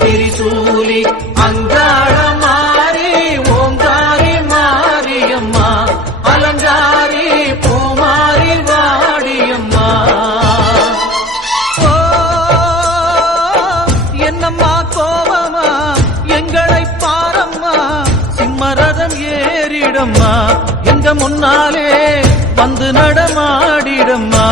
திரிசூலி அங்காள மாரி ஓங்காரி மாரியம்மா அலங்காரி பூமாரி வாடியம்மா. ஓ என்னம்மா கோவமா எங்களை பாரம்மா சிம்மரதம் ஏறிடம்மா எங்க முன்னாலே வந்து நடமாடிடம்மா.